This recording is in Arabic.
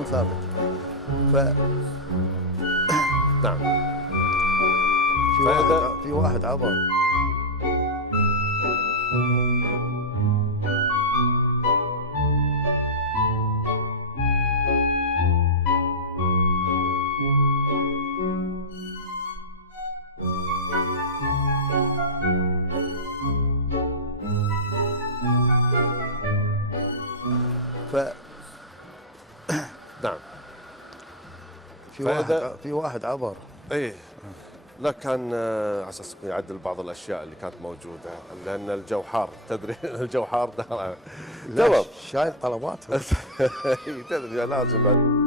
مو ثابت. ف نعم. في واحد عبر. ف نعم. في واحد عبر. ايه، لا كان على اساس يعدل بعض الاشياء اللي كانت موجوده، لان الجو حار، تدري الجو حار. تمام. شايل طلبات. تدري لازم بعد